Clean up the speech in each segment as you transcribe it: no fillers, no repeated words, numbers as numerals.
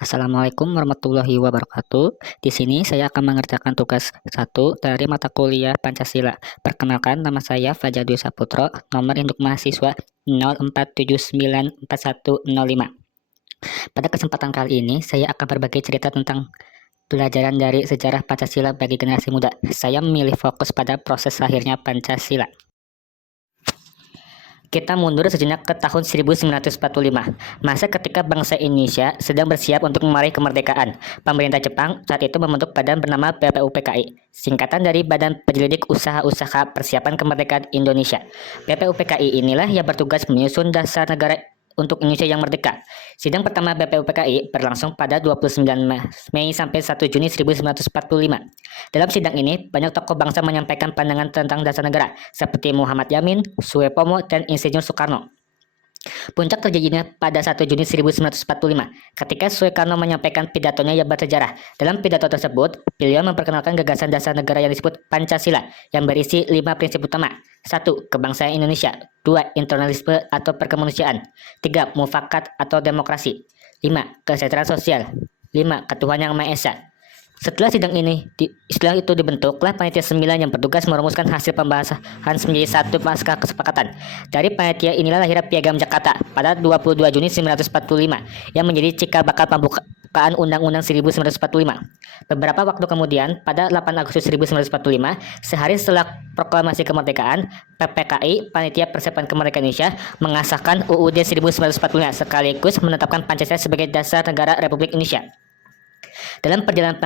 Assalamualaikum warahmatullahi wabarakatuh. Di sini saya akan mengerjakan tugas 1 dari mata kuliah Pancasila. Perkenalkan, nama saya Fajar Dwi Saputro, nomor induk mahasiswa 04794105. Pada kesempatan kali ini, saya akan berbagi cerita tentang pelajaran dari sejarah Pancasila bagi generasi muda. Saya memilih fokus pada proses lahirnya Pancasila. Kita mundur sejenak ke tahun 1945, masa ketika bangsa Indonesia sedang bersiap untuk meraih kemerdekaan. Pemerintah Jepang saat itu membentuk badan bernama BPUPKI, singkatan dari Badan Penyelidik Usaha-Usaha Persiapan Kemerdekaan Indonesia. BPUPKI inilah yang bertugas menyusun dasar negara untuk Indonesia yang merdeka. Sidang pertama BPUPKI berlangsung pada 29 Mei sampai 1 Juni 1945. Dalam sidang ini, banyak tokoh bangsa menyampaikan pandangan tentang dasar negara, seperti Muhammad Yamin, Suepomo, dan Insinyur Soekarno. Puncak terjadinya pada 1 Juni 1945, ketika Soekarno menyampaikan pidatonya yang bersejarah. Dalam pidato tersebut, beliau memperkenalkan gagasan dasar negara yang disebut Pancasila, yang berisi 5 prinsip utama. 1. Kebangsaan Indonesia. 2. Internalisme atau perkemanusiaan. 3. Mufakat atau demokrasi. 5. Kesejahteraan sosial. 5. Ketuhanan yang Maha Esa. Setelah setelah itu dibentuklah panitia 9 yang bertugas merumuskan hasil pembahasan menjadi satu naskah kesepakatan. Dari panitia inilah lahir Piagam Jakarta pada 22 Juni 1945 yang menjadi cikal bakal pembukaan Undang-Undang 1945. Beberapa waktu kemudian, pada 8 Agustus 1945, sehari setelah proklamasi kemerdekaan, PPKI, Panitia Persiapan Kemerdekaan Indonesia, mengesahkan UUD 1945 sekaligus menetapkan Pancasila sebagai dasar negara Republik Indonesia. Dalam perjalanan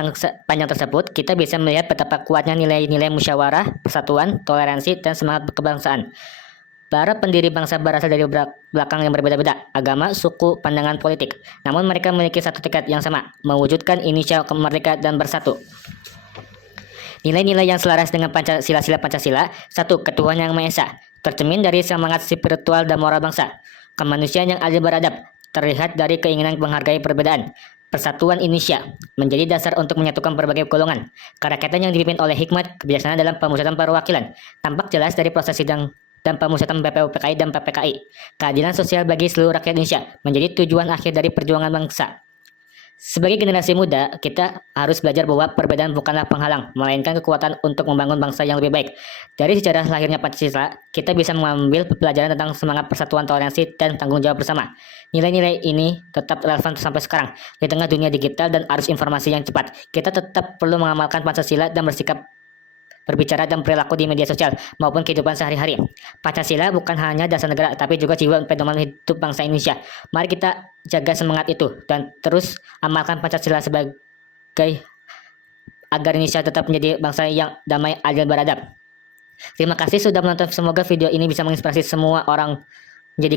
panjang tersebut, kita bisa melihat betapa kuatnya nilai-nilai musyawarah, persatuan, toleransi, dan semangat kebangsaan. Para pendiri bangsa berasal dari belakang yang berbeda-beda, agama, suku, pandangan politik. Namun mereka memiliki satu tekad yang sama, mewujudkan Indonesia merdeka dan bersatu. Nilai-nilai yang selaras dengan Pancasila. 1. Ketuhanan yang Maha Esa, tercermin dari semangat spiritual dan moral bangsa. Kemanusiaan yang adil beradab, terlihat dari keinginan menghargai perbedaan. Persatuan Indonesia menjadi dasar untuk menyatukan berbagai golongan. Kerakyatan yang dipimpin oleh hikmat kebijaksanaan dalam pemusatan perwakilan tampak jelas dari proses sidang dan pemusatan BPUPKI dan PPKI. Keadilan sosial bagi seluruh rakyat Indonesia menjadi tujuan akhir dari perjuangan bangsa. Sebagai generasi muda, kita harus belajar bahwa perbedaan bukanlah penghalang, melainkan kekuatan untuk membangun bangsa yang lebih baik. Dari sejarah lahirnya Pancasila, kita bisa mengambil pelajaran tentang semangat persatuan, toleransi, dan tanggung jawab bersama. Nilai-nilai ini tetap relevan sampai sekarang. Di tengah dunia digital dan arus informasi yang cepat, kita tetap perlu mengamalkan Pancasila dan bersikap berbicara dan perilaku di media sosial maupun kehidupan sehari-hari. Pancasila bukan hanya dasar negara, tapi juga jiwa pedoman hidup bangsa Indonesia. Mari kita jaga semangat itu dan terus amalkan Pancasila sebagai agar Indonesia tetap menjadi bangsa yang damai, adil, beradab. Terima kasih sudah menonton. Semoga video ini bisa menginspirasi semua orang menjadi